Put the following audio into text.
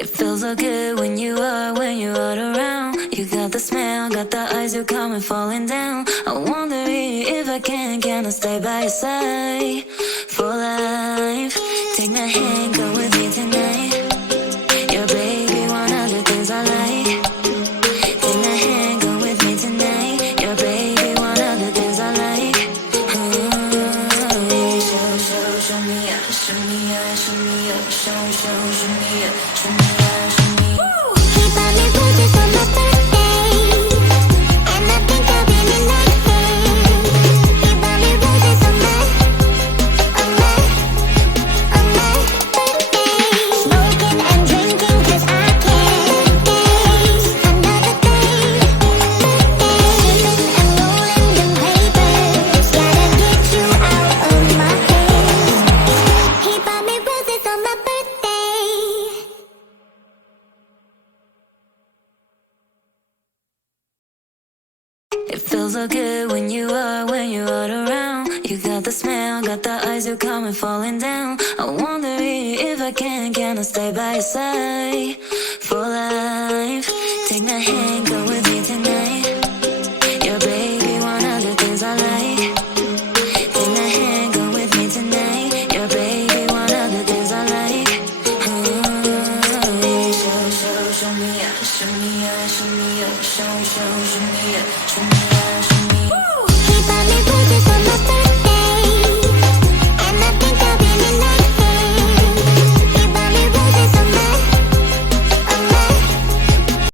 It feels so good when you're around. You got the smell, got the eyes, you come and falling down. I wonder if I can I stay by your side for life? Take my hand, go with me tonight. Your baby, one of the things I like. Take my hand, go with me tonight. Your baby, one of the things I like. Show me up, show me up, show me up, show me up, show me up, show me up. He bought me roses on my birthday, and I think I'll be in nothing. He bought me roses on my birthday. Smoking and drinking 'cause I can't face another day. Sipping and rolling them papers, gotta get you out of my head. He bought me roses on my birthday. It feels so good when you're around. You got the smell, got the eyes, you come and falling down. I wonder if I can I stay by your side for life? Take my hand, go with